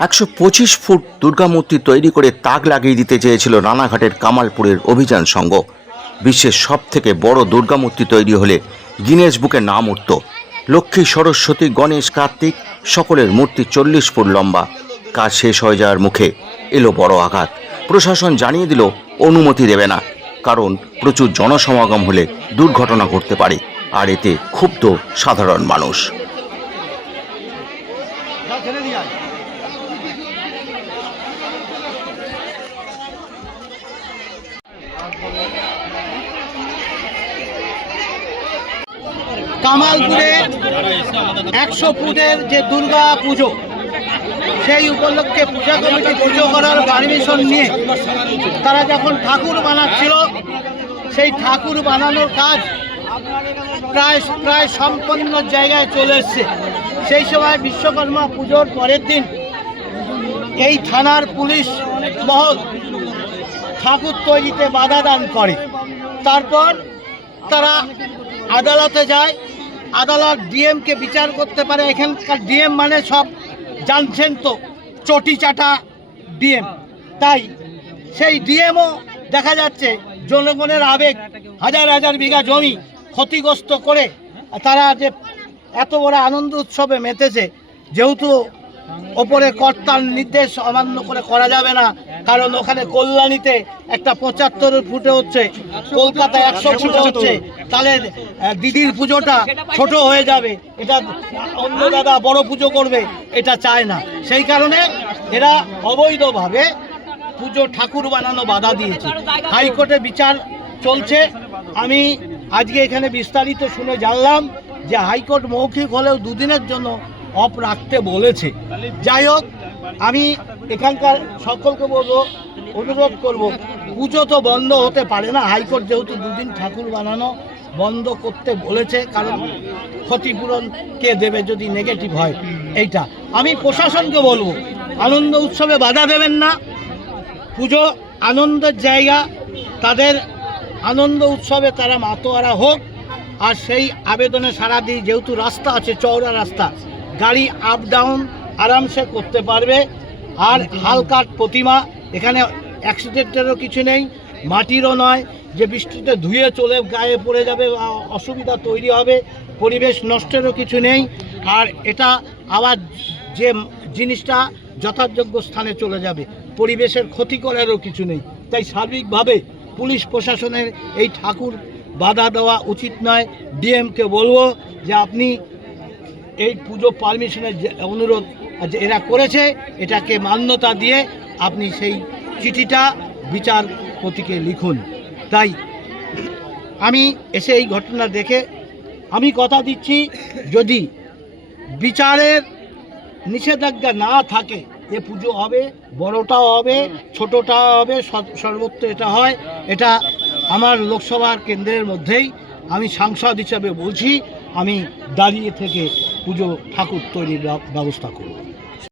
একশো পঁচিশ ফুট দুর্গামূর্তি তৈরি করে তাক লাগিয়ে দিতে চেয়েছিল রানাঘাটের কামালপুরের অভিযান সংঘ। বিশ্বের সব থেকে বড় দুর্গামূর্তি তৈরি হলে গিনেস বুকে নাম উঠত। লক্ষ্মী, সরস্বতী, গণেশ, কার্তিক সকলের মূর্তি চল্লিশ ফুট লম্বা। কাজ শেষ হয়ে যাওয়ার মুখে এলো বড় আঘাত। প্রশাসন জানিয়ে দিল, অনুমতি দেবে না, কারণ প্রচুর জনসমাগম হলে দুর্ঘটনা ঘটতে পারে, আর এতে ক্ষুব্ধ সাধারণ মানুষ। কামালপুরে একশো ফুটের যে দুর্গা পুজো, সেই উপলক্ষে পূজা কমিটি পুজো করার পারমিশন নিয়ে তারা যখন ঠাকুর বানাচ্ছিল, সেই ঠাকুর বানানোর কাজ প্রায় প্রায় সম্পন্ন জায়গায় চলে এসছে। সেই সময় বিশ্বকর্মা পুজোর পরের দিন এই থানার পুলিশ মহল ঠাকুর তৈরিতে বাধা দান করে। তারপর তারা আদালতে যায়। আদালত ডিএমকে বিচার করতে পারে। এখানকার ডিএম মানে সব জানছেন তো, চটি চাটা ডিএম। তাই সেই ডিএমও দেখা যাচ্ছে জনগণের আবেগ, হাজার হাজার বিঘা জমি ক্ষতিগ্রস্ত করে। তারা যে এত বড় আনন্দ উৎসবে মেতেছে, যেহেতু ওপরে কর্তার নির্দেশ অমান্য করে করা যাবে না কারণ ওখানে কল্যাণীতে একটা পঁচাত্তর ফুটে হচ্ছে কলকাতায় একশো ফুটে হচ্ছে তাহলে দিদির পুজোটা ছোট হয়ে যাবে এটা অন্য দাদা বড় পুজো করবে এটা চায় না। সেই কারণে এরা অবৈধভাবে পুজো ঠাকুর বানানো বাধা দিয়েছে। হাইকোর্টে বিচার চলছে। আমি আজকে এখানে বিস্তারিত শুনে জানলাম যে হাইকোর্ট মৌখিক হলেও দুদিনের জন্য অফ রাখতে বলেছে। যাই হোক আমি এখানকার সকলকে বলব, অনুরোধ করব, পুজো তো বন্ধ হতে পারে না। হাইকোর্ট যেহেতু দুদিন ঠাকুর বানানো বন্ধ করতে বলেছে, কারণ ক্ষতিপূরণ কে দেবে যদি নেগেটিভ হয়, এইটা। আমি প্রশাসনকে বলব, আনন্দ উৎসবে বাধা দেবেন না। পুজো আনন্দের জায়গা, তাদের আনন্দ উৎসবে তারা মাতোয়ারা হোক, আর সেই আবেদনে সারা দিই, যেহেতু রাস্তা আছে, চওড়া রাস্তা, গাড়ি আপ ডাউন আরামসে করতে পারবে। আর হালকাট প্রতিমা, এখানে অ্যাক্সিডেন্টেরও কিছু নেই, মাটিরও নয়, যে বৃষ্টিতে ধুয়ে চলে গায়ে পড়ে যাবে অসুবিধা তৈরি হবে, পরিবেশ নষ্টেরও কিছু নেই, আর এটা আবার যে জিনিসটা যথাযোগ্য স্থানে চলে যাবে, পরিবেশের ক্ষতি করারও কিছু নেই, তাই সার্বিকভাবে পুলিশ প্রশাসনের এই ঠাকুর বাধা দেওয়া উচিত নয়। ডিএমকে বলব যে আপনি এই পুজো পারমিশনের অনুরোধ যে এরা করেছে, এটাকে মান্যতা দিয়ে আপনি সেই চিঠিটা বিচারপতিকে লিখুন। তাই আমি এসে এই ঘটনা দেখে আমি কথা দিচ্ছি, যদি বিচারের নিষেধাজ্ঞা না থাকে, এ পুজো হবে, বড়টাও হবে, ছোটটাও হবে, সর- সর্বত্র এটা হয়, এটা আমার লোকসভার কেন্দ্রের মধ্যেই আমি সাংসদ হিসাবে বলছি, আমি দাঁড়িয়ে থেকে পুজো ঠাকুর তৈরির ব্যবস্থা করব